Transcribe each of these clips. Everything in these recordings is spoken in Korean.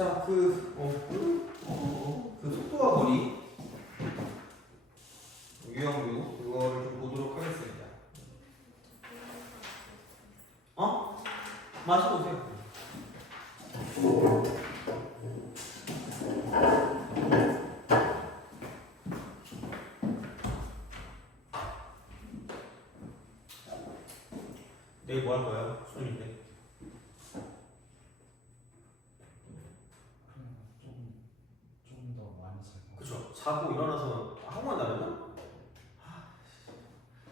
자, 그 속도와 거리 유형류 그거를 좀 보도록 하겠습니다. 마셔보세요. 내일 뭐 할 거예요? 수능인데. 좀 더 많이 잘. 그쵸. 자고 일어나서 학원 나려나?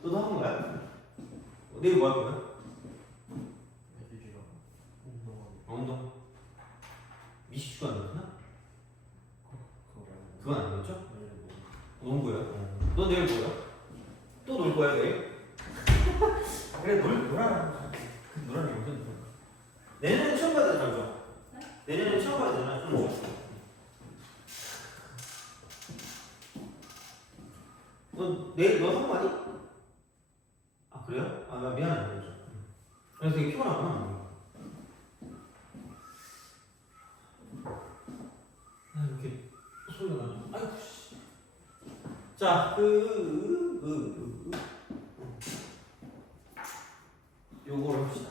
너도 학원 가요? 내일 뭐 할 거예요? 애기랑 운동. 미식주가 안 되나? 그거 말고. 그건 아니겠죠? 내일 농구요? 너 내일 뭐야? 또 놀 거야 내일? 그래 놀아라. 놀아라 무슨 놀아? 내년에 시험 봐야 되잖아, 그죠? 내년에 시험 봐야 되잖아, 좀. 너 내일 너 학원 가니? 아 그래요? 아 나 미안해 그죠? 그래서 되게 피곤하구나. 아 이렇게 소리가 나네. 아이고 씨. 자 요거를 합시다.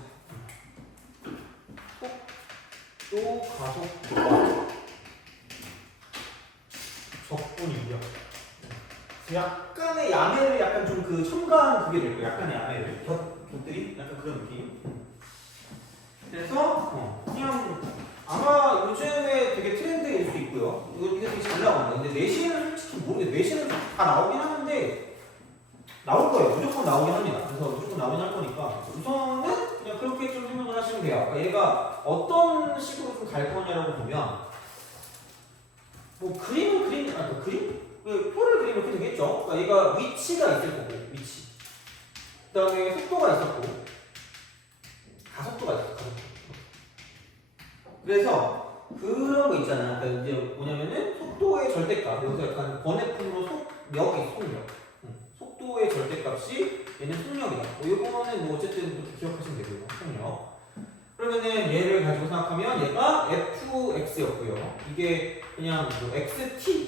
또 가속도와 적분이고요. 약간의 야매를 약간 좀 그 첨가한 그게 될 거예요. 약간의 야매를 곁들이 약간 그런 느낌. 그래서 그냥 아마 요즘에 되게 트렌드일 수 있고요. 이거 되게 잘 나오는데 근데 내신은 솔직히 모르겠어요. 내신은 다 나오긴 하는데 나올 거예요. 무조건 나오긴 합니다. 그래서 무조건 나오긴 할 거니까 우선은 그냥 그렇게 좀 생각을 하시면 돼요. 그러니까 얘가 어떤 식으로 좀 갈 거냐라고 보면 뭐 그림은 그림? 표를 그리면 이렇게 되겠죠. 그러니까 얘가 위치가 있을 거고 위치. 그 다음에 속도가 있었고 가속도가 있었고. 그래서 그런 거 있잖아. 그러니까 이제 뭐냐면은 속도의 절대값. 여기서 약간 번외품으로 속력이 속력. 속도의 절대값이 얘는 속력이다. 이거는 뭐 어쨌든 그렇게 기억하시면 되고요. 속력. 그러면은 얘를 가지고 생각하면 얘가 fx였고요. 이게 그냥 뭐 xt.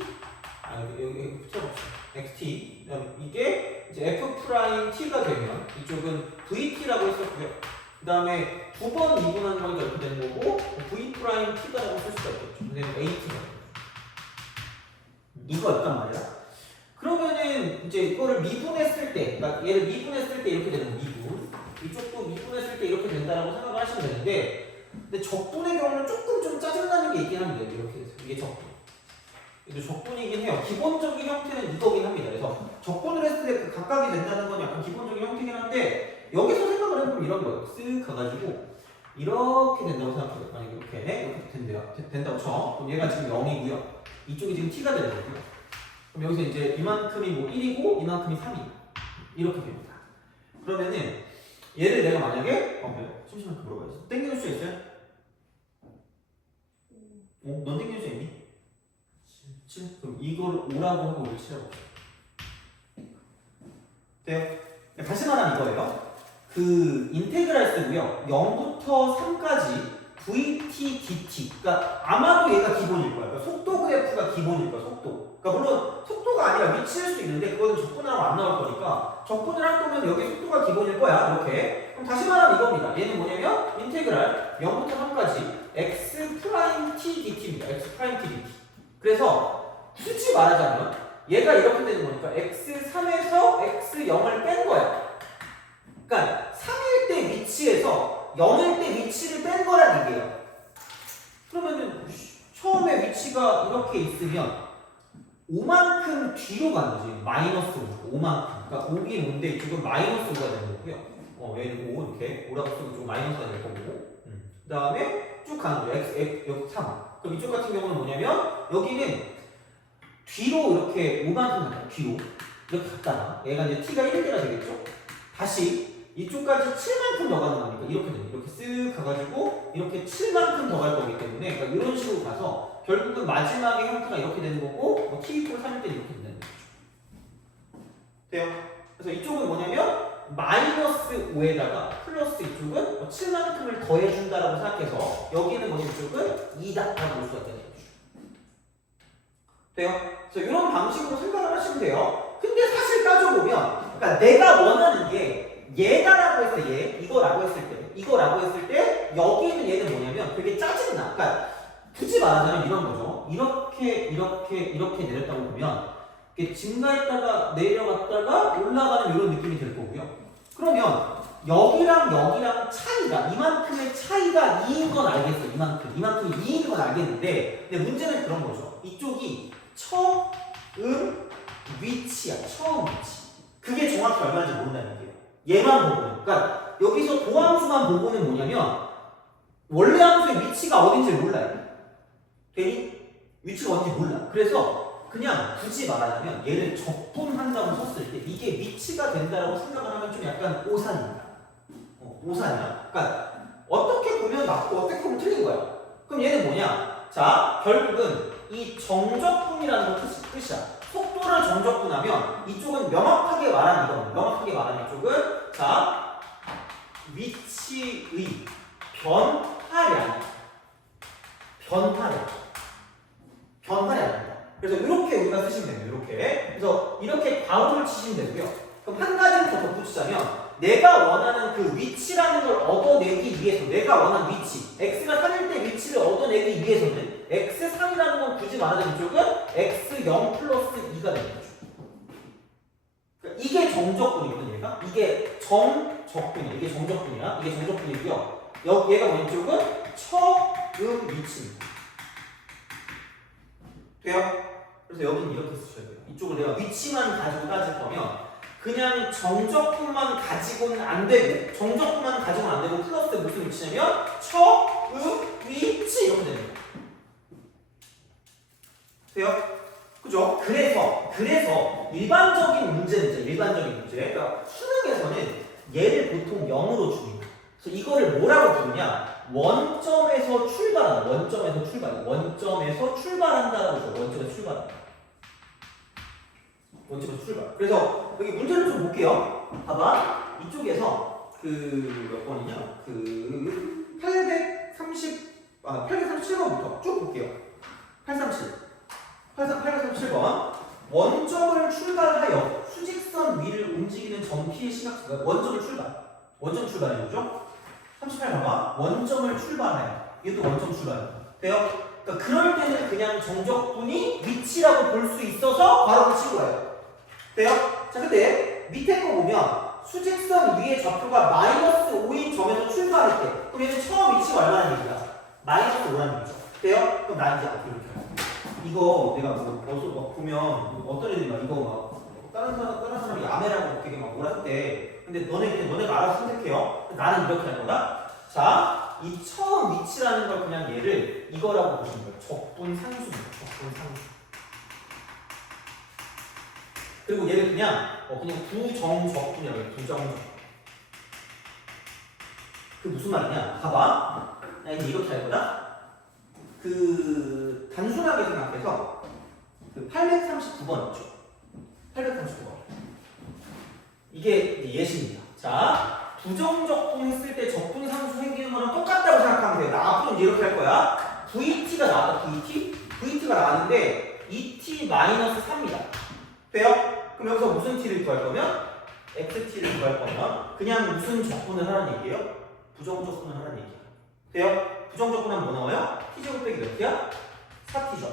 여기 붙여봅시다. xt. 그다음 이게 이제 f 프라임 t가 되면 이쪽은 vt라고 했었고요. 그다음에 두 번 미분하는 거니까 이렇게 되는 거고 v 프라임 t가라고 쓸 수가 있겠죠. 근데 at가 이거 있단 말이야. 그러면은 이제 이거를 미분했을 때, 그러니까 얘를 미분했을 때 이렇게 되는 거, 미분. 이쪽도 미분했을 때 이렇게 된다라고 생각을 하시면 되는데, 근데 적분의 경우는 조금 좀 짜증나는 게 있긴 합니다. 이렇게 해서 이게 적분. 이게 적분이긴 해요. 기본적인 형태는 이거긴 합니다. 그래서 적분을 했을 때 그 각각이 된다는 건 약간 기본적인 형태긴 한데 여기서 생각을 해보면 이런 거예요. 쓱 가가지고 이렇게 된다고 생각해요. 만약에 이렇게 된대요. 된다고 쳐. 그럼 얘가 지금 0이고요. 이쪽이 지금 t가 되는 거고요. 그럼 여기서 이제 이만큼이 뭐 1이고 이만큼이 3이 이렇게 됩니다. 그러면은 얘를 내가 만약에 심심하게 물어봐야지. 땡겨줄 수 있어요? 넌 땡겨줄 수 있니? 7? 그럼 이걸 5라고 하고 이걸 7라고 합시다. 돼요? 다시 말하면 이거예요. 그 인테그랄 쓰고요. 0부터 3까지 vt, dt. 그러니까 아마도 얘가 기본일 거야. 그러니까 속도 그래프가 기본일 거야. 속도. 그러니까 물론 속도가 아니라 위치일 수도 있는데 그거는 적분을 하면 안 나올 거니까 적분을 할 거면 여기 속도가 기본일 거야. 이렇게. 그럼 다시 말하면 이겁니다. 얘는 뭐냐면 인테그랄 0부터 3까지 x 프라임 t dt입니다. x 프라임 t dt. 그래서 굳이 말하자면 얘가 이렇게 되는 거니까 x3에서 x0을 뺀 거야. 그러니까 3일 때 위치에서 0일 때 위치를 뺀 거란 얘기예요. 그러면은 처음에 위치가 이렇게 있으면 5만큼 뒤로 가는 거지. 마이너스 5. 5만큼. 그러니까 5긴 5인데 이쪽은 마이너스 5가 되는 거고요. 얘는 5 이렇게 5라고 쓰고 좀 마이너스가 될 거고. 그 다음에 쭉 가는 거예요. 여기 3. 그럼 이쪽 같은 경우는 뭐냐면 여기는 뒤로 이렇게 5만큼 간다. 뒤로 이렇게 갔다가 얘가 이제 t가 1대가 되겠죠. 다시 이쪽까지 7만큼 더 가는 거니까 이렇게 돼요. 이렇게 쓱 가가지고 이렇게 7만큼 더 갈 거기 때문에 그러니까 이런 식으로 가서 결국은 마지막의 형태가 이렇게 되는 거고 뭐 t 이퀄 3일 때 이렇게 된다는 거죠. 돼요? 그래서 이쪽은 뭐냐면 마이너스 5에다가 플러스 이쪽은 7만큼을 더해준다라고 생각해서 여기는 뭐냐 이쪽은 2다라고 볼 수가 있다는 거죠. 돼요? 그래서 이런 방식으로 생각을 하시면 돼요. 근데 사실 따져보면 그러니까 내가 원하는 게 얘다라고 했을 때 얘, 이거라고 했을 때 여기는 얘는 뭐냐면 되게 짜증나. 그러니까 굳이 말하자면 이런 거죠. 이렇게 내렸다고 보면 이렇게 증가했다가 내려갔다가 올라가는 이런 느낌이 될 거고요. 그러면 여기랑 차이가 이만큼의 차이가 2인 건 알겠어. 이만큼이 2인 건 알겠는데 근데 문제는 그런 거죠. 이쪽이 처음 위치야. 처음 위치. 그게 정확히 얼마인지 모른다는 얘기예요. 얘만 보고는. 그러니까 여기서 도함수만 보고는 뭐냐면 원래 함수의 위치가 어딘지 몰라요. 괜히 위치가 어딘지 몰라. 그래서 그냥 굳이 말하자면 얘를 적분한다고 쳤을 때 이게 위치가 된다라고 생각을 하면 좀 약간 오산입니다. 오산이야. 그러니까 어떻게 보면 맞고 어떻게 보면 틀린 거야. 그럼 얘는 뭐냐? 자, 결국은 이 정적분이라는 거 뜻이야. 속도를 정적분하면 이쪽은 명확하게 말하는 이건 명확하게 말하는 이쪽은 자 위치의 변화량 아닙니다. 그래서 이렇게 우리가 쓰시면 됩니다. 이렇게. 그래서 이렇게 괄호를 치시면 되고요. 그럼 한 가지를 더 덧붙이자면 내가 원하는 그 위치라는 걸 얻어내기 위해서 내가 원하는 위치 x가 3일 때 위치를 얻어내기 위해서는 x3이라는 건 굳이 말하자면 이쪽은 x0 플러스 2가 되는 거죠. 그러니까 이게 정적분이거든 얘가. 이게 정적분이야. 이게 정적분이고요. 얘가 왼쪽은 처음 위치입니다. 돼요? 그래서 여기는 이렇게 쓰셔야 돼요. 이쪽을 내가 위치만 가지고 따질 거면 그냥 정적분만 가지고는 안 되고 플러스 무슨 위치냐면 처음 위치 이렇게 되는 거예요. 돼요? 그죠? 그래서 일반적인 문제 그러니까 수능에서는 얘를 보통 0으로 줍니다. 그래서 이거를 뭐라고 부르냐? 원점에서 출발한다라고 줘. 원점에서 출발. 그래서 여기 문제를 좀 볼게요. 봐봐. 이쪽에서 몇 번이냐? 837번부터 쭉 볼게요. 837번. 원점을 출발하여 수직선 위를 움직이는 점피의 시각지가 원점 출발이죠. 그죠? 38 봐봐. 원점을 출발해요. 얘도 원점 출발해요. 돼요? 그러니까 그럴 때는 그냥 정적분이 위치라고 볼 수 있어서 바로 치고 가요. 돼요? 자, 근데 밑에 거 보면 수직선 위의 좌표가 마이너스 5인 점에서 출발할 때 그럼 얘는 처음 위치가 얼마나 얘기야? 마이너스 5라는 얘기죠. 돼요? 그럼 나 이제 앞으로 이렇게 할게. 이거 내가 어디서 막 보면 어떤 애들이 막 이거 막 다른 사람이 야매라고 되게 막 뭐라 했대. 근데 너네가 알아서 선택해요. 나는 이렇게 할 거다. 자, 이 처음 위치라는 걸 그냥 얘를 이거라고 보시면 돼요. 적분상수입니다. 적분상수. 그리고 얘를 그냥 부정적분이라고 해요. 부정적. 그 무슨 말이냐? 봐봐. 나 이제 이렇게 할 거다. 단순하게 생각해서 839번 있죠. 839번. 이게 예시입니다. 자, 부정적분 했을 때 적분상수 생기는 거랑 똑같다고 생각하면 돼요. 나 앞으로 이제 이렇게 할 거야. VT가 나왔다. VT가 나왔는데 2t-3입니다. 돼요? 그럼 여기서 무슨 t를 구할 거면 xt를 구할 거면 그냥 무슨 적분을 하라는 얘기예요? 부정적분을 하라는 얘기예요. 돼요? 부정적분하면 뭐 나와요? t제곱 빼기 몇 t야? 4t죠.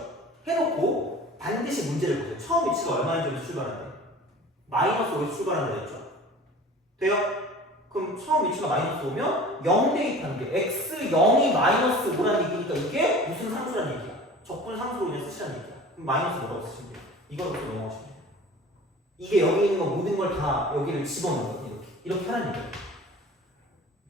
해놓고 반드시 문제를 보세요. 처음 위치가 얼마인지 출발하는데 마이너스 5에서 출발한다 했죠. 돼요? 그럼 처음 위치가 마이너스 5면 0 대입하는 게 x0이 마이너스 5라는 얘기니까 이게 무슨 상수라는 얘기야? 적분 상수로 그냥 쓰시라는 얘기야. 그럼 마이너스 뭐라고 쓰시면 돼요? 이걸 놓고 넘어가시면 돼요. 이게 여기 있는 거 모든 걸 다 여기를 집어넣는 거예요. 이렇게 하는 얘기예요.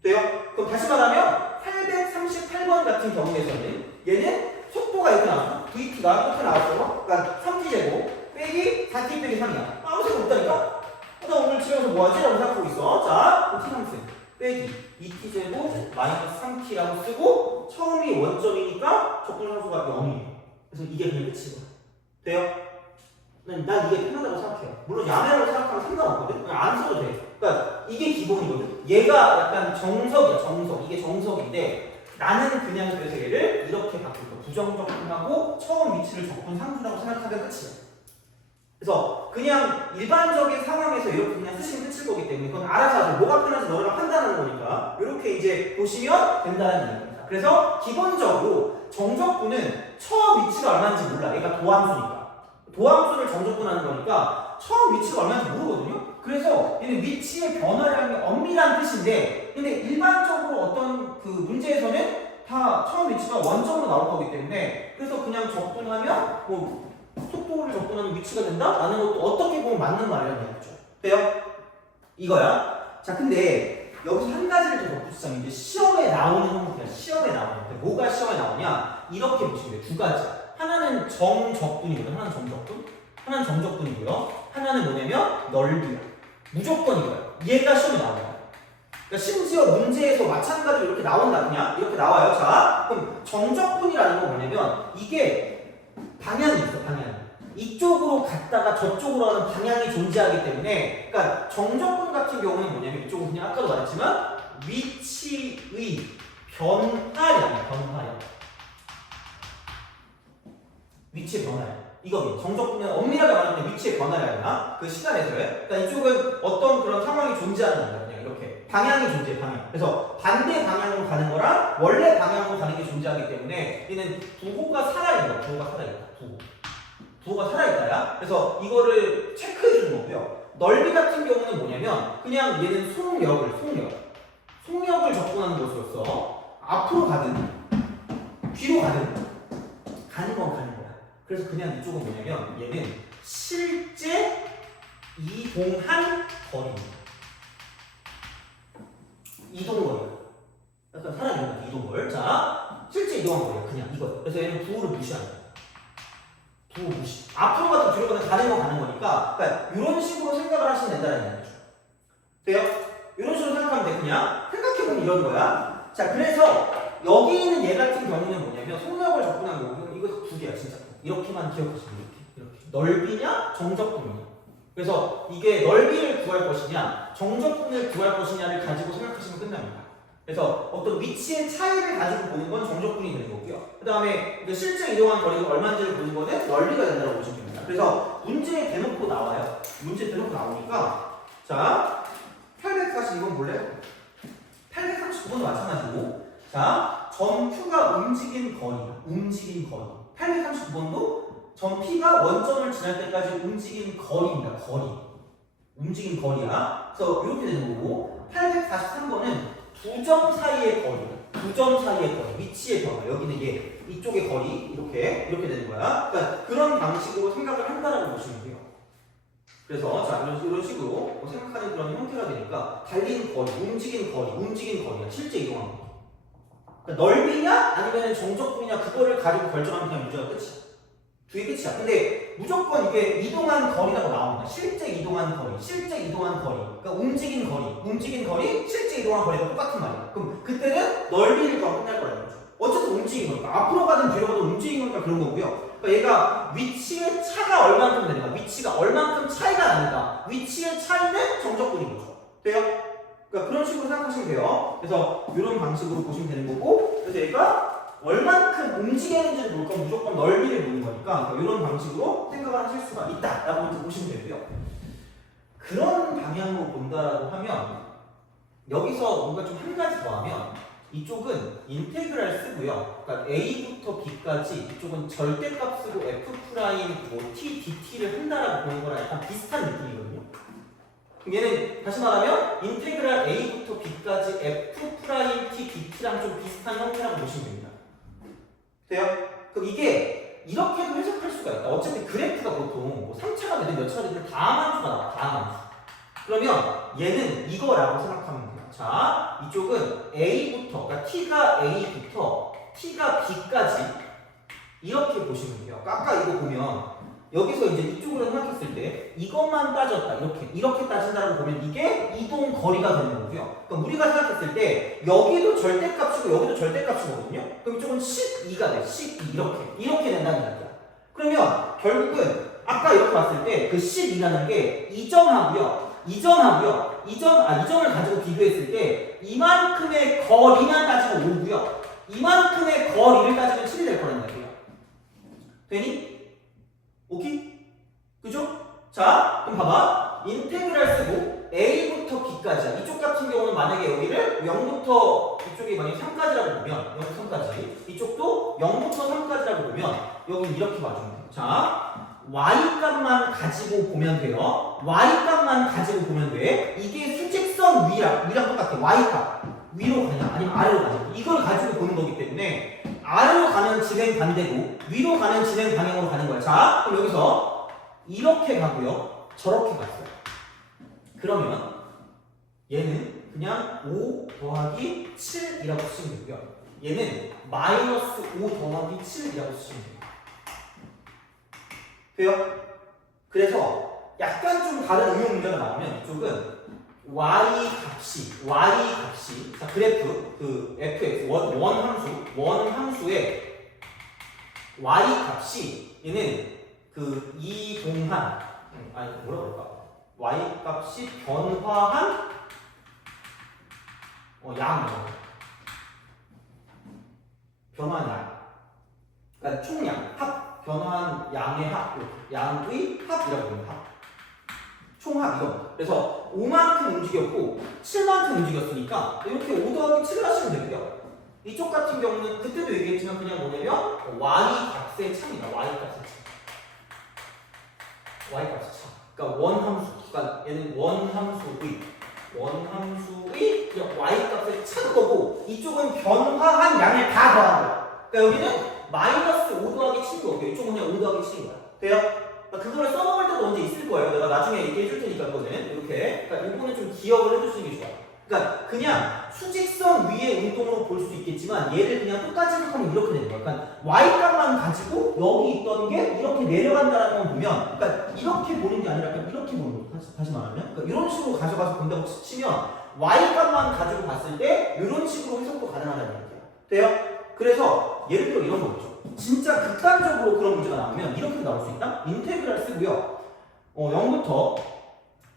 돼요? 그럼 다시 말하면 838번 같은 경우에서는 얘는 속도가 이렇게 나왔어. VT가 이렇게 나왔어. 그러니까 3t제곱 빼기 4t 빼기 3이야. 아무 생각 없다니까? 나 오늘 집에 가서 뭐하지? 라고 생각하고 있어. 자, t3승 빼기 2t제곱 마이너스 3t라고 쓰고 처음이 원점이니까 적분상수가 0이에요. 그래서 이게 그냥 끝이고. 돼요? 난 이게 편하다고 생각해요. 물론 야매라고 생각하면 상관없거든. 그냥 안 써도 돼. 그러니까 이게 기본이거든. 얘가 약간 정석이야, 정석. 이게 정석인데 나는 그냥 그래서 얘를 이렇게 바꿀 거야. 부정적분하고 처음 위치를 적분 상수라고 생각하면 끝이야. 그래서 그냥 일반적인 상황에서 이렇게 그냥 쓰시면 끝일 거기 때문에 그건 알아서 하세요. 뭐가 편한지 너희가 판단하는 거니까 이렇게 이제 보시면 된다는 얘기입니다. 그래서 기본적으로 정적분은 처음 위치가 얼마인지 몰라. 얘가 도함수니까. 도함수를 정적분하는 거니까 처음 위치가 얼마인지 모르거든요. 그래서 얘는 위치의 변화량이 엄밀한 뜻인데 근데 일반적으로 어떤 그 문제에서는 다 처음 위치가 원점으로 나올 거기 때문에 그래서 그냥 적분하면 뭐 속도를 적분하면 위치가 된다? 라는 것도 어떻게 보면 맞는 말이라는 얘기죠. 돼요? 이거야. 자, 근데 여기서 한 가지를 더 덧붙이자면 이제 시험에 나오는 형태야. 시험에 나오는 형태. 뭐가 시험에 나오냐? 이렇게 보시면 돼요. 두 가지. 하나는 정적분이거든. 하나는 정적분. 하나는 정적분이고요. 하나는 뭐냐면 넓이야. 무조건 이거야. 얘가 시험에 나와요. 그러니까 심지어 문제에서 마찬가지로 이렇게 나온다. 그냥 이렇게 나와요. 자, 그럼 정적분이라는 건 뭐냐면 이게 방향이 있어, 방향이. 이쪽으로 갔다가 저쪽으로 가는 방향이 존재하기 때문에, 그러니까 정적분 같은 경우는 뭐냐면 이쪽은 그냥 아까도 말했지만 위치의 변화량, 변화량. 위치의 변화량. 이거 정적분은 엄밀하게 말하면 위치의 변화량이나 그 시간에서의. 그러니까 이쪽은 어떤 그런 상황이 존재하는 겁니다. 그냥 이렇게 방향이 존재해, 방향. 그래서 반대 방향으로 가는 거랑 원래 방향으로 가는 게 존재하기 때문에 얘는 부호가 살아있는 거야. 부호가 살아있다. 부호. 부호가 살아있다야. 그래서 이거를 체크해 주는 거고요. 넓이 같은 경우는 뭐냐면 그냥 얘는 속력을 적분하는 것으로서 앞으로 가든 뒤로 가든 가는 건 가는 거야. 그래서 그냥 이쪽은 뭐냐면 얘는 실제 이동한 거리입니다. 이동거리. 약간 사람이 같은 이동거리. 자, 실제 이동한 거리야. 그냥 이거. 그래서 얘는 부호를 무시하는 거야. 부호 무시. 앞으로 가든 뒤로 가든 가는 건 가는 거니까. 그러니까 이런 식으로 생각을 하시면 된다는 얘기죠. 돼요? 이런 식으로 생각하면 돼. 그냥 생각해보면 이런 거야. 자, 그래서 여기 있는 얘 같은 경우는 뭐냐면 속력을 적분한 거고 이거 두 개야 진짜. 이렇게만 기억하시면 이렇게. 넓이냐 정적분이냐. 그래서 이게 넓이를 구할 것이냐 정적분을 구할 것이냐를 가지고 생각하시면 끝납니다. 그래서 어떤 위치의 차이를 가지고 보는 건 정적분이 되는 거고요. 그 다음에 실제 이동한 거리가 얼마인지를 보는 거는 넓이가 된다고 보시면 됩니다. 그래서 문제에 대놓고 나와요. 문제에 대놓고 나오니까 자 842번 볼래요? 839번도 마찬가지고 자 점 Q가 움직인 거리 839번도 점 P가 원점을 지날 때까지 움직인 거리입니다. 움직인 거리야. 그래서 이렇게 되는 거고 843번은 두 점 사이의 거리, 위치의 변화. 여기는 얘, 이쪽의 거리 이렇게 되는 거야. 그러니까 그런 방식으로 생각을 한다라고 보시면 돼요. 그래서 자 이런 식으로 생각하는 그런 형태가 되니까 달린 거리, 움직인 거리야. 실제 이동한 거리. 그러니까 넓이냐 아니면 정적분이냐 그거를 가지고 결정하면 그냥 문제가 끝이야. 두 개 끝이야. 근데 무조건 이게 이동한 거리라고 나옵니다. 실제 이동한 거리. 그러니까 움직인 거리, 실제 이동한 거리가 똑같은 말이야. 그럼 그때는 넓이를 더 끝날 거라는 거죠. 어쨌든 움직인 거니까. 앞으로 가든 뒤로 가든 움직인 거니까 그런 거고요. 그러니까 얘가 위치의 차가 얼만큼 되는가, 위치가 얼만큼 차이가 나는가, 위치의 차이는 정적분인 거죠. 돼요? 그러니까 그런 식으로 생각하시면 돼요. 그래서 이런 방식으로 보시면 되는 거고, 그래서 얘가 얼만큼 움직이는지를 볼 건 무조건 넓이를 보는 거니까 이런 방식으로 생각을 하실 수가 있다라고 보시면 되고요. 그런 방향으로 본다라고 하면 여기서 뭔가 좀 한 가지 더 하면 이쪽은 인테그랄 쓰고요. 그러니까 A부터 B까지 이쪽은 절대값으로 F 프라임 뭐 T, DT를 한다라고 보는 거랑 약간 비슷한 느낌이거든요. 그럼 얘는 다시 말하면 인테그랄 A부터 B까지 F 프라임 T, DT랑 좀 비슷한 형태라고 보시면 됩니다. 돼요? 그럼 이게 이렇게도 해석할 수가 있다. 어차피 그래프가 보통 뭐 3차가 되든 몇 차가 되든 다함함수가 나와. 다함함수. 그러면 얘는 이거라고 생각하면 돼요. 자, 이쪽은 A부터, 그러니까 T가 A부터 T가 B까지 이렇게 보시면 돼요. 아까 이거 보면 여기서 이제 이쪽으로 생각했을 때 이것만 따졌다. 이렇게 따진다고 보면 이게 이동 거리가 되는 거고요. 그럼 우리가 생각했을 때 여기도 절대값이고 여기도 절대값이거든요. 그럼 이쪽은 12가 돼. 12 이렇게 된다는 얘기야. 그러면 결국은 아까 이렇게 봤을 때 그 12라는 게 이점하고요. 이점을 가지고 비교했을 때 이만큼의 거리만 따지면 5고요. 이만큼의 거리를 따지면 7이 될 거란 말이에요. 되니? 오케이? 그죠? 자, 그럼 봐봐. 인테그랄 쓰고 A부터 B까지야. 이쪽 같은 경우는 만약에 여기를 0부터 이쪽이 만약에 3까지라고 보면 0부터 3까지 이쪽도 0부터 3까지라고 보면 여기 이렇게 봐주면 돼요. 자, y값만 가지고 보면 돼요. y값만 가지고 보면 돼. 이게 수직선 위랑 똑같아. y값 위로 가냐 아니면 아래로 가냐 이걸 가지고 보는 거기 때문에 아래로 가면 진행 반대고 위로 가면 진행 방향으로 가는 거야. 자, 그럼 여기서 이렇게 가고요. 저렇게 갔어요. 그러면 얘는 그냥 5 더하기 7이라고 쓰시면 되고요. 얘는 마이너스 5 더하기 7이라고 쓰시면 돼요. 돼요? 그래서 약간 좀 다른 응용 문제가 나오면 이쪽은 y 값이 자 그래프 그 fx 원 함수의 y 값이 얘는 그 이동한 아니 뭐라 그럴까 y 값이 변화한 그러니까 총량 합 변화한 양의 양의 합이라고 합니다. 총합 이거. 그래서 5만큼 움직였고 7만큼 움직였으니까 이렇게 5 더하기 7을 하시면 되고요. 이쪽 같은 경우는 그때도 얘기했지만 그냥 뭐냐면 y 값의 차입니다. y 값의 차. 그러니까 원함수. 그러니까 얘는 원함수의 그냥 y 값의 차인 거고 이쪽은 변화한 양을 다 더한 거야. 그러니까 여기는 마이너스 5 더하기 7인 거고요. 이쪽은 그냥 5 더하기 7인 거야. 돼요? 그거를 써먹을 때도 언제 있을 거예요. 내가 나중에 얘기해 줄 테니까 그거는 이렇게. 그러니까 이거는 좀 기억을 해주시는 게 좋아. 그러니까 그냥 수직선 위의 운동으로 볼 수도 있겠지만 얘를 그냥 똑같이 생각하면 이렇게 되는 거야. 그러니까 y값만 가지고 여기 있던 게 이렇게 내려간다는 걸 보면, 그러니까 이렇게 보는 게 아니라 그냥 이렇게 보는 거. 다시 말하면, 그러니까 이런 식으로 가져가서 본다고 치면 y값만 가지고 봤을 때 이런 식으로 해석도 가능하다는 얘기야. 돼요? 그래서 예를 들어 이런 거죠. 진짜 극단적으로 그런 문제가 나오면 이렇게 나올 수 있다. 인테그랄 쓰고요. 0부터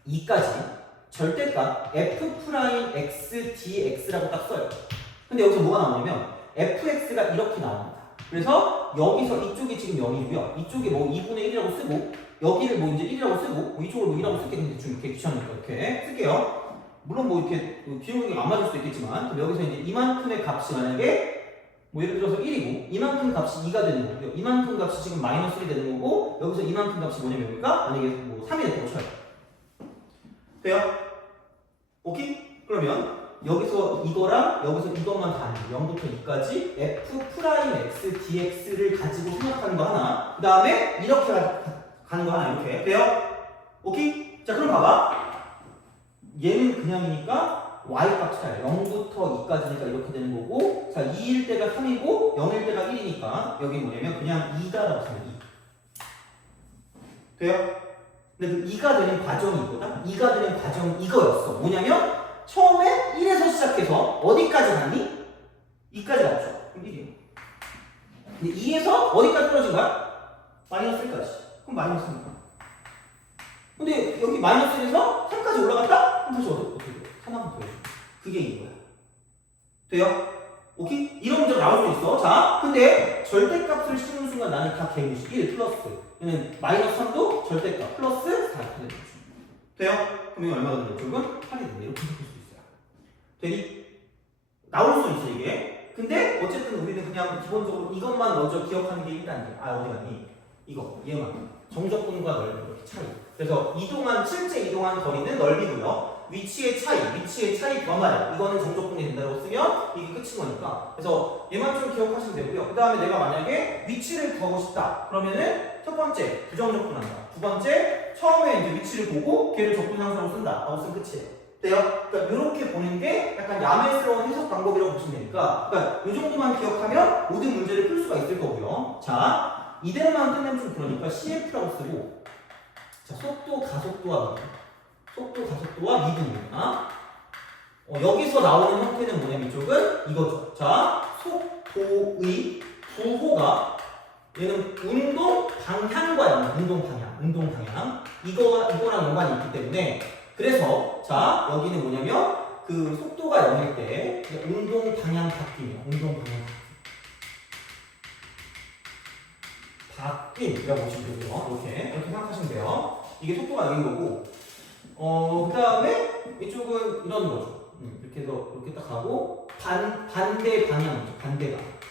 2까지 절대값 f' dx라고 딱 써요. 근데 여기서 뭐가 나오냐면 fx가 이렇게 나옵니다. 그래서 여기서 이쪽이 지금 0이고요. 이쪽에 뭐 2분의 1이라고 쓰고 여기를 뭐 이제 1이라고 쓰고 뭐 이쪽을 뭐 2라고 쓸게. 근데 좀 이렇게 귀찮으니까 이렇게 쓸게요. 물론 뭐 이렇게 비용이 안 맞을 수도 있겠지만 여기서 이제 이만큼의 값이 만약에 뭐 예를 들어서 1이고 이만큼 값이 2가 되는 거고요. 이만큼 값이 지금 마이너스 1이 되는 거고 여기서 이만큼 값이 뭐냐면 여기가 만약에 뭐 3이 됐다고 쳐요. 돼요? 오케이? 그러면 여기서 이거랑 여기서 이것만 다 0부터 2까지 f'x dx를 가지고 생각하는 거 하나 그 다음에 이렇게 가는 거 하나 이렇게 돼요? 오케이? 자 그럼 봐봐 얘는 그냥이니까 y값이 0부터 2까지니까 이렇게 되는 거고 자 2일 때가 3이고 0일 때가 1이니까 여기 뭐냐면 그냥 2다라고 쓰면 2 돼요? 근데 그 2가 되는 과정이 이거다? 2가 되는 과정이 이거였어. 뭐냐면 처음에 1에서 시작해서 어디까지 갔니? 2까지 갔죠. 그럼 1이에요. 근데 2에서 어디까지 떨어진 거야? 마이너스 1까지. 그럼 마이너스 1이야. 근데 여기 마이너스 1에서 3까지 올라갔다? 그럼 다시 어떻게 돼? 하나만 더 해줘. 그게 이거야. 돼요? 오케이? 이런 문제가 나올 수 있어. 자, 근데 절대값을 씌우는 순간 나는 다 개무시. 1 플러스. 얘는 마이너스 3도 절대값 플러스 4 이렇게 되죠. 돼요? 그럼 이거 얼마가 되는 결국은 8이 된다. 이렇게 생각할 수도 있어요. 되니? 나올 수 있어 이게. 근데 어쨌든 우리는 그냥 기본적으로 이것만 먼저 기억하는 게 1단계. 아 어디 갔니? 이거 얘만. 정적분과 넓이 이렇게 차이. 그래서 실제 이동한 거리는 넓이고요. 위치의 차이 변화량 이거는 정적분이 된다고 쓰면 이게 끝인 거니까 그래서 얘만 좀 기억하시면 되고요. 그 다음에 내가 만약에 위치를 구하고 싶다 그러면은 첫 번째 부정적분한다. 두 번째 처음에 이제 위치를 보고 걔를 적분상사로 쓴다 라고 쓰면 끝이에요. 돼요? 그러니까 이렇게 보는 게 약간 야매스러운 해석 방법이라고 보시면 되니까 그러니까 이 정도만 기억하면 모든 문제를 풀 수가 있을 거고요. 자 이대로만 끝내면 좀 그러니까 CF라고 쓰고 자 속도 가속도와 미분이야. 여기서 나오는 형태는 뭐냐면 이쪽은 이거죠. 자, 속도의 부호가 얘는 운동 방향과 운동 방향 이거랑 연관이 있기 때문에 그래서 자 여기는 뭐냐면 그 속도가 0일 때 운동 방향 바뀜이에요. 운동 방향 바뀜이라고 보시면 되고요. 이렇게 생각하시면 돼요. 이게 속도가 0인 거고 그 다음에 이쪽은 이런 거죠. 이렇게 해서 이렇게 딱 가고 반대 방향이죠.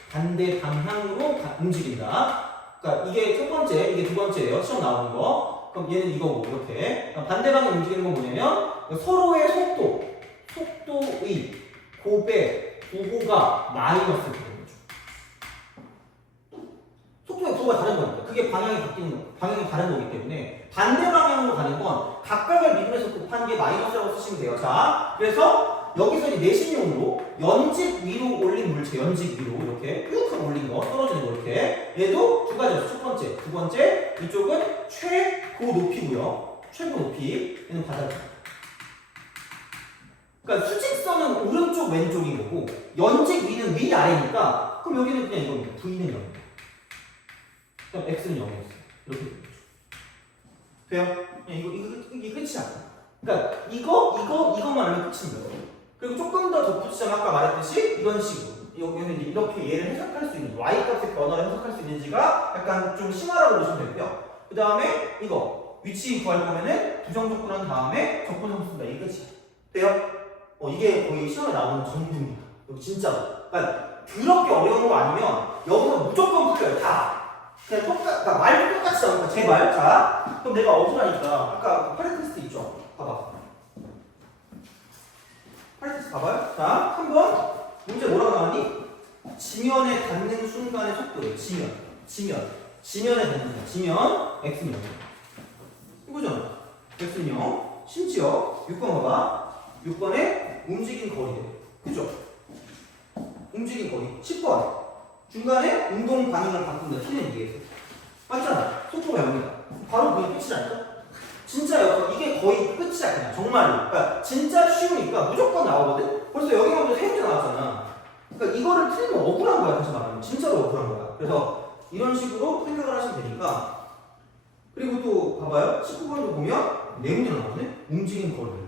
반대 방향으로 움직인다. 그러니까 이게 첫 번째, 이게 두 번째예요. 시험 나오는 거. 그럼 얘는 이거고 이렇게 반대 방향 움직이는 건 뭐냐면 서로의 속도의 곱의 부호가 마이너스 되는 거죠. 속도의 부호가 다른 거니까 그게 방향이 다른 거기 때문에 반대 방향으로 가는 건 각각을 미분해서 곱한 게 마이너스라고 쓰시면 돼요. 자, 그래서 여기서 이제 내신용으로 연직 위로 올린 물체, 연직 위로 이렇게 쭉 하고 올린 거, 떨어지는 거 이렇게. 얘도 두 가지죠. 첫 번째, 두 번째. 이쪽은 최고 높이고요. 최고 높이. 얘는 바닥. 그러니까 수직선은 오른쪽 왼쪽인 거고 연직 위는 위 아래니까 그럼 여기는 그냥 이겁니다. V는 0입니다. 그럼 X는 0이었어요. 이렇게 되는 거죠. 돼요? 이게 끝이야. 그러니까 이것만 알면 끝입니다. 그리고 조금 더 덧붙이자면 아까 말했듯이 이런 식으로 여기는 이렇게 얘를 해석할 수 있는 y값의 변화를 해석할 수 있는지가 약간 좀 심하라고 보시면 되고요. 그 다음에 이거 위치 구할 거면은 부정적분한 다음에 적분함수 쓴다. 이게 끝이야. 돼요? 이게 거의 시험에 나오는 전부입니다. 여기 진짜로. 그러니까 그렇게 어려운 거 아니면 여기서 무조건 풀려요. 다. 그냥 그러니까 말도 똑같이 나오니까 제발. 자, 그럼 내가 억울하니까 아까 파레 테스트 있죠? 봐봐. 파레 테스트 봐봐요. 자, 한번 문제 뭐라고 나왔니? 지면에 닿는 순간의 속도예요. 지면에 닿는 순간. 지면 x는 0. 이거잖아. x는 0. 심지어 6번 봐봐. 6번에 움직인 거리래. 그죠? 움직인 거리. 10번. 중간에 운동 방향을 바꾼다. t는 2에서. 맞잖아. 속도가 0이다. 바로 그게 끝이라니까? 진짜요. 이게 거의 끝이야. 그냥 정말로. 그러니까 진짜 쉬우니까 무조건 나오거든? 벌써 여기가 먼저 세 문제 나왔잖아. 그러니까 이거를 틀리면 억울한 거야. 다시 말하면. 진짜로 억울한 거야. 그래서 이런 식으로 생각을 하시면 되니까. 그리고 또 봐봐요. 19번도 보면 네 문제 나오거든? 움직인 거리.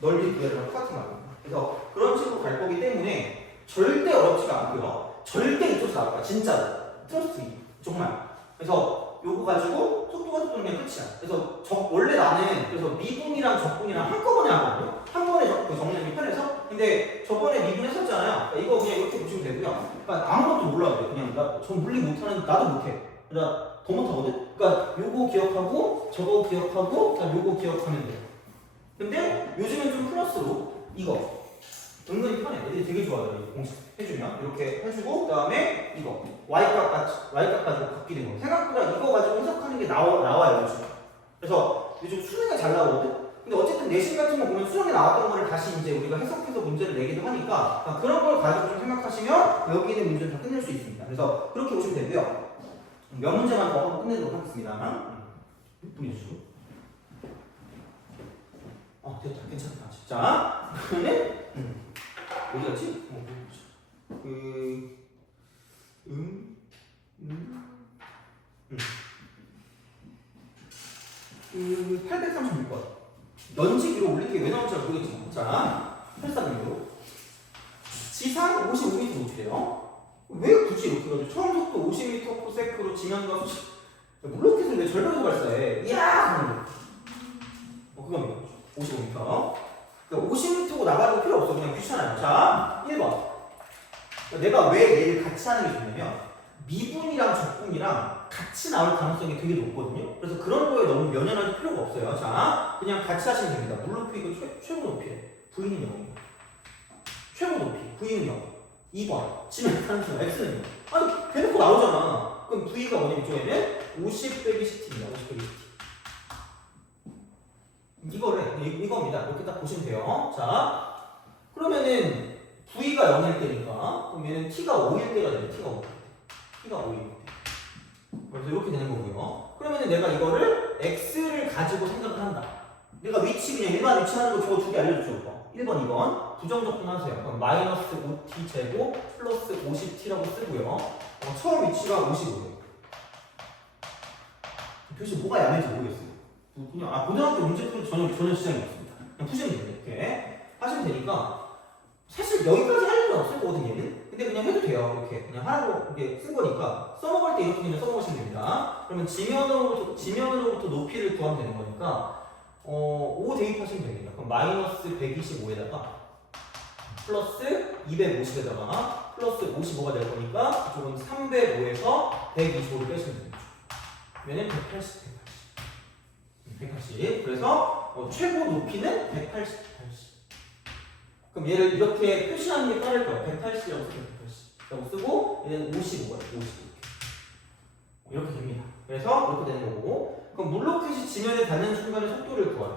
넓이 구해랑 똑같은 말입니다. 그래서 그런 식으로 갈 거기 때문에 절대 어렵지가 않고요. 절대 이쪽에서 나올 거야. 진짜로. 트러스트 정말. 그래서 요거 가지고 속도는 그냥 끝이야. 그래서 원래 나는 그래서 미분이랑 적분이랑 한꺼번에 하거든요. 한 번에 정리하기 편해서. 근데 저번에 미분했었잖아요. 그러니까 이거 그냥 이렇게 보시면 되고요. 그러니까 아무것도 몰라도 돼. 그냥 전 물리 못하는 나도 못해. 그러니까 더 못하거든. 그러니까 요거 기억하고 저거 기억하고 그다음 요거 기억하면 돼. 근데 요즘은 좀 플러스로 이거 은근히 편해. 애들이 되게 좋아해요. 공식 해주면 이렇게 해주고 그 다음에 이거 y값 가지고 바뀌는 거. 생각보다 이거 가지고 해석하는 게 나와요 요즘. 그래서 요즘 수능에 잘 나오거든. 근데 어쨌든 내신 같은 거 보면 수능에 나왔던 거를 다시 이제 우리가 해석해서 문제를 내기도 하니까 그런 걸 가지고 좀 생각하시면 여기 있는 문제를 다 끝낼 수 있습니다. 그래서 그렇게 보시면 되고요. 몇 문제만 더 하고 끝내도록 하겠습니다. 몇 분이죠? 됐다. 괜찮다. 자, 그러면 어디 갔지? 그 836번 연직 위로 올리는 게 왜 나올지 모르겠지만 자, 836으로 지상 55m 어떻게 돼요? 왜 굳이 이렇게 가지고 처음 속도 50m/s로 지면과 물로켓을 왜 절벽에서 발사해? 이야! 하는 거. 그겁니다. 55m. 그러니까 50m고 나가도 필요 없어. 그냥 귀찮아요. 자, 1번. 내가 왜 얘를 같이 하는 게 좋냐면 미분이랑 적분이랑 같이 나올 가능성이 되게 높거든요. 그래서 그런 거에 너무 면연할 필요가 없어요. 자, 그냥 같이 하시면 됩니다. 물 높이 이거 최고 높이래. V는 0이에요. 최고 높이. V는 0. 2번. 지면 타는 순간 X는 0. 아니, 대놓고 나오잖아. 그럼 V가 뭐냐면 이쪽에는 50 빼기 10t입니다. 50 빼기 10t. 이겁니다. 이렇게 딱 보시면 돼요. 자, 그러면은 V가 0일 때니까 그럼 얘는 T가 5일 때가 되네. T가 5일 때. 그래서 이렇게 되는 거고요. 그러면은 내가 이거를 X를 가지고 생각을 한다. 내가 위치 그냥 일반 위치하는 거 저거 두 개 알려주죠. 1번, 2번 부정적분 하세요. 그럼 마이너스 5t 제곱 플러스 50t라고 쓰고요. 처음 위치가 55예요. 도대체 뭐가 야매인지 모르겠어요. 그냥 고등학교 문제 풀 전혀 지장이 없습니다. 그냥 푸시면 됩니다. 이렇게 하시면 되니까 사실 여기까지 할 일은 없을 거거든요. 얘는. 근데 그냥 해도 돼요. 이렇게 그냥 하라고 이렇게 쓴 거니까 써먹을 때 이렇게 그냥 써먹으시면 됩니다. 그러면 지면으로부터 높이를 구하면 되는 거니까 5 대입하시면 됩니다. 그럼 마이너스 125에다가 플러스 250에다가 플러스 55가 될 거니까 이쪽은 305에서 125를 빼시면 됩니다. 그러면 180. 그래서 최고 높이는 180. 그럼 얘를 이렇게 표시하는 게 빠를 거예요. 180이라고 쓰고 얘는 55예요. 55 이렇게 됩니다. 그래서 이렇게 되는 거고, 그럼 물로켓이 지면에 닿는 순간의 속도를 구하라.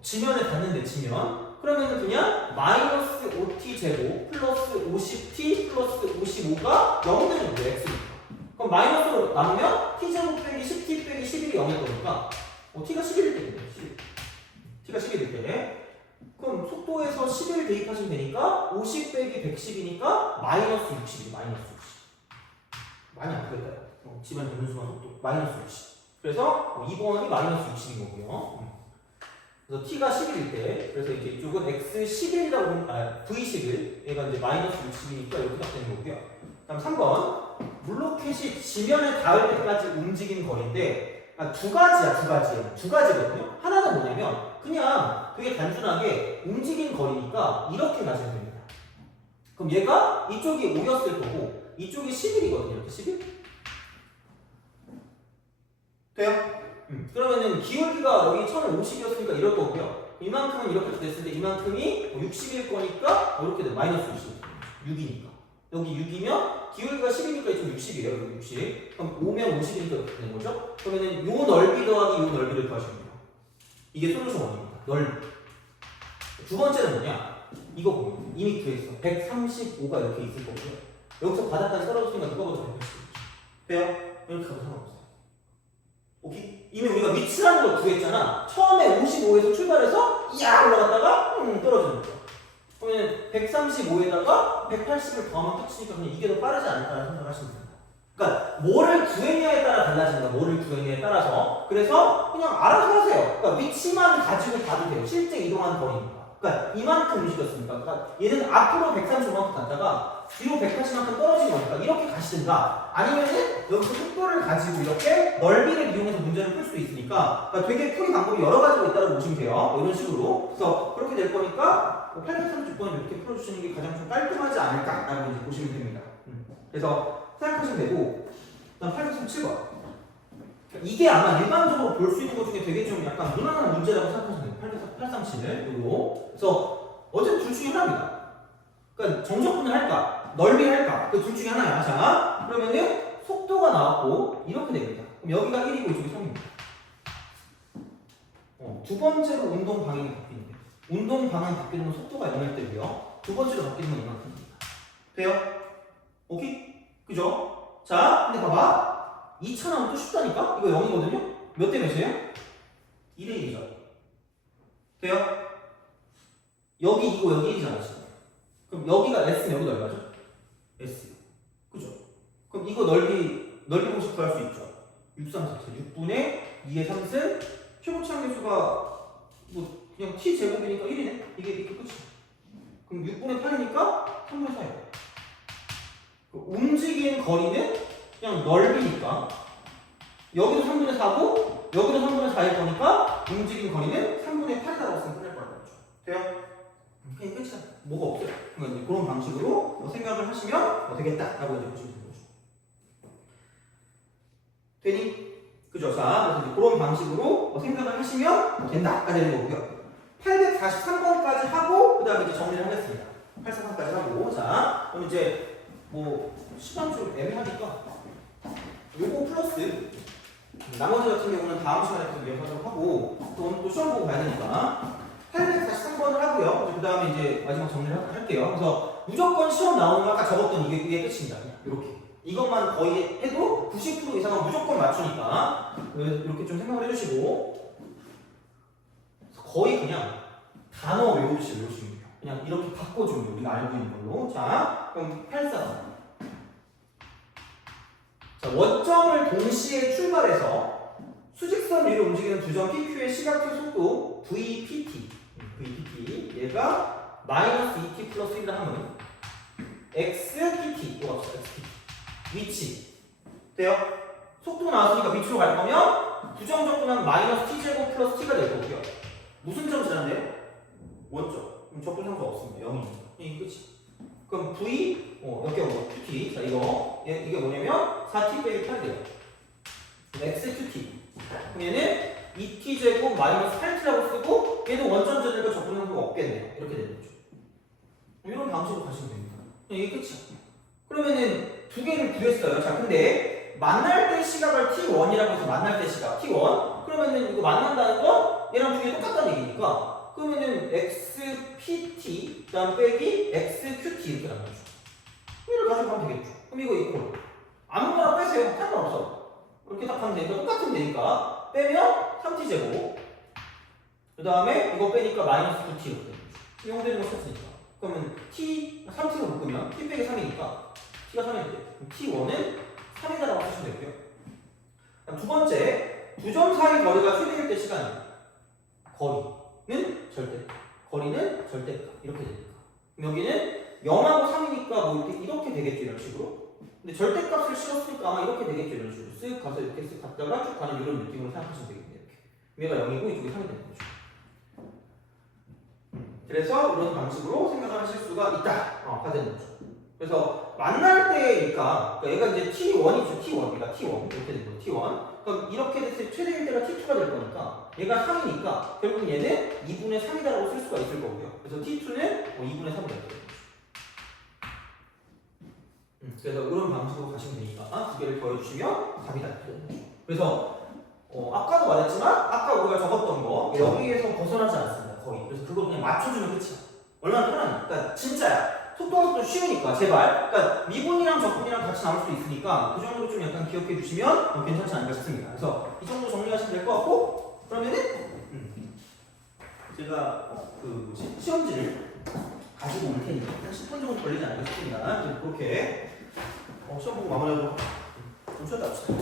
지면에 닿는데 지면 그러면 그냥 마이너스 5t 제곱 플러스 50t 플러스 55가 0 되는 거예요. x니까. 그럼 마이너스로 나누면 t 제곱 빼기 10t 빼기 11이 0일 거니까 t가 11일 때입니다. 11. t가 11일 때. 그럼 속도에서 11 대입하시면 되니까 50 빼기 110이니까 마이너스 60이에요. 마이너스 60. 많이 안 크겠다. 지면 닿는 순간 속도 마이너스 60. 그래서 2번이 마이너스 60인 거고요. 그래서 t가 11일 때, 그래서 이제 이쪽은 x11이라고 v11 얘가 이제 마이너스 60이니까 이렇게 딱 되는 거고요. 그다음 3번 물로켓이 지면에 닿을 때까지 움직인 거리인데 두 가지거든요. 하나는 뭐냐면 그냥 되게 단순하게 움직인 거리니까 이렇게 가시면 됩니다. 그럼 얘가 이쪽이 5였을 거고 이쪽이 11이거든요. 이렇게 11? 돼요? 그러면은 기울기가 여기 1050이었으니까 이럴 거고요. 이만큼은 이렇게 됐을 때 이만큼이 60일 거니까 이렇게 돼. 마이너스 60. 6이니까. 여기 6이면 기울기가 10이니까 이쪽 60이에요. 여기 60. 그럼 5면 50이니까 이렇게 되는 거죠. 그러면은 요 넓이 더하기 요 넓이를 구하시면 돼요. 이게 솔루션 1입니다. 넓이. 두 번째는 뭐냐? 이거 보면 이미 구했어. 135가 이렇게 있을 거고요. 여기서 바닥까지 떨어졌으니까 누가 봐도 180. 돼요? 이렇게 가도 상관없어요. 오케이? 이미 우리가 위치라는 걸 구했잖아. 처음에 55에서 출발해서 이야 올라갔다가 떨어지는 거죠. 그러면 135에다가 180을 더하면 끝이니까 그냥 이게 더 빠르지 않을까라는 생각을 하시면 됩니다. 그러니까 뭐를 구했냐에 따라 달라지는 거야. 뭐를 구했냐에 따라서. 그래서 그냥 알아서 하세요. 그러니까 위치만 가지고 봐도 돼요. 실제 이동한 거리니까. 그러니까 이만큼 움직였으니까. 그러니까 얘는 앞으로 135만큼 갔다가 뒤로 180만큼 떨어진 거니까 이렇게 가시든가 아니면은 여기서 속도를 가지고 이렇게 넓이를 이용해서 문제를 풀 수도 있으니까 그러니까 되게 풀이 방법이 여러 가지가 있다고 보시면 돼요. 이런 식으로. 그래서 그렇게 될 거니까 836번을 이렇게 풀어주시는 게 가장 좀 깔끔하지 않을까라고 이제 보시면 됩니다. 그래서 생각하시면 되고, 그다음 837번. 이게 아마 일반적으로 볼 수 있는 것 중에 되게 좀 약간 무난한 문제라고 생각하시면 돼요. 837. 이거. 그래서 어쨌든 둘 중에 하나입니다. 그러니까 정적분을 할까, 넓이를 할까, 그 둘 중에 하나야. 자, 그러면은 속도가 나왔고 이렇게 됩니다. 그럼 여기가 1이고 이쪽이 3입니다. 두 번째로 운동 방향이 바뀌는데, 운동 방향 바뀌는 건 속도가 0일 때고요. 두 번째로 바뀌는 건 이만큼입니다. 돼요? 오케이? 그죠? 자, 근데 봐봐. 2차 나오면 또 쉽다니까? 이거 0이거든요? 몇 대 몇이에요? 2대 1이죠. 돼요? 여기 2고 여기 1이잖아, 지금. 그럼 여기가 S면 여기도 얼마죠? S. 그죠? 그럼 이거 넓이 공식 구할 수 있죠? 6, 3, 4, 6분의 2의 3승 최고치 함계수가 뭐 그냥 t 제곱이니까 1이네? 이게 끝이야. 그럼 6분의 8이니까 3분의 4예요. 움직인 거리는 그냥 넓이니까 여기도 3분의 4고 여기도 3분의 4일 거니까 움직인 거리는 3분의 8이라고 쓰면 끝날 거라고 했죠. 돼요? 그냥 끝이야. 뭐가 없어요. 그러니까 이제 그런 방식으로 생각을 하시면 되겠다라고 이제 보시면 되는 거죠. 되니? 그죠? 자, 그래서 이제 그런 방식으로 생각을 하시면 된다가 되는 거고요. 843번까지 하고 그 다음에 이제 정리를 하겠습니다. 843까지 하고 자, 그럼 이제 뭐 시간 좀 애매하니까 요거 플러스 나머지 같은 경우는 다음 시간에 또 이어가도록 하고 또 시험 보고 가야 되니까 843번을 하고요. 그 다음에 이제 마지막 정리를 할게요. 그래서 무조건 시험 나오는 거 아까 적었던 이게 끝입니다. 이렇게 이것만 거의 해도 90% 이상은 무조건 맞추니까 이렇게 좀 생각을 해주시고 거의 그냥 단어 외우시면 돼요. 그냥 이렇게 바꿔주면 돼요. 우리가 알고 있는 걸로. 자, 그럼 843. 자, 원점을 동시에 출발해서 수직선 위로 움직이는 두 점 PQ의 시각적 속도 VPT 얘가 마이너스 2t 플러스 1을 하면 XPT 또 합시다. XPT 위치 돼요? 속도 나왔으니까 밑으로 갈 거면 두 점 적분하면 마이너스 t제곱 플러스 t가 될 거고요. 무슨 점 지난데요? 원점. 그럼 적분 상관 없습니다. 0이니까. 이게 끝이. 그럼 V 여기 뭐 QT. 자 이게 뭐냐면 4t 빼기 8 돼요. XQT. 그럼 얘는 2t 제곱 마이너스 8t라고 쓰고 얘도 원점 제곱과 적분 상관 없겠네요. 이렇게 되는 거죠. 이런 방식으로 가시면 됩니다. 이게 끝이야. 그러면은 두 개를 구했어요. 자 근데 만날 때 시각을 t1이라고 해서 만날 때 시각 t1 그러면은 이거 만난다는 건 얘랑 두 개 똑같다는 얘기니까 그러면은 xpt 그다음 빼기 xqt 이렇게 나오죠. 이걸 가지고 가면 되겠죠. 그럼 이거 이꼴 아무거나 빼세요. 상관없어. 이렇게 딱 하면 되니까 똑같으면 되니까 빼면 3t 제곱 그 다음에 이거 빼니까 마이너스 9t 이렇게 되는 거죠. 이용되는 거 썼으니까 그러면 t 3t로 묶으면 t 빼기 3이니까 t가 3이 돼요. t1은 3이다라고 쓰시면 되고요. 두 번째, 두 점 사이 거리가 최대일 때 시간이에요. 거리는 절대값, 거리는 절대값 이렇게 되니까. 그럼 여기는 0하고 3이니까 뭐 이렇게 되겠죠 이런 식으로. 근데 절대값을 실었으니까 아마 이렇게 되겠죠 이런 식으로. 쓱 가서 이렇게 쓱 갔다가 쭉 가는 이런 느낌으로 생각하시면 되겠네요. 이렇게. 얘가 0이고 이쪽이 3이 되는 거죠. 그래서 이런 방식으로 생각을 하실 수가 있다. 가 되는 거죠. 그래서 만날 때니까 그러니까 얘가 이제 t1이죠. t1 이렇게 되는 거죠. t1 그럼 이렇게 됐을 때 최대일 때가 t2가 될 거니까 얘가 3이니까 결국 얘는 2분의 3이다라고 쓸 수가 있을 거고요. 그래서 t2는 2분의 3이 될 거예요. 그래서 이런 방식으로 가시면 되니까 두 개를 더해주시면 답이 나게 되는 거죠. 그래서 아까도 말했지만 아까 우리가 적었던 거 여기에서 벗어나지 않습니다. 거의. 그래서 그걸 그냥 맞춰주면 끝이야. 얼마나 편하냐. 그러니까 진짜야. 속도가 좀 쉬우니까 제발. 그러니까 미분이랑 적분이랑 같이 나올 수도 있으니까 그 정도로 좀 약간 기억해 주시면 괜찮지 않을까 싶습니다. 그래서 이 정도 정리하시면 될 것 같고 그러면은 제가 시험지를 가지고 올 테니까 한 10분 정도 걸리지 않을까 싶습니다. 그렇게 시험 보고 마무리하도록 좀 쉬었다 합시다.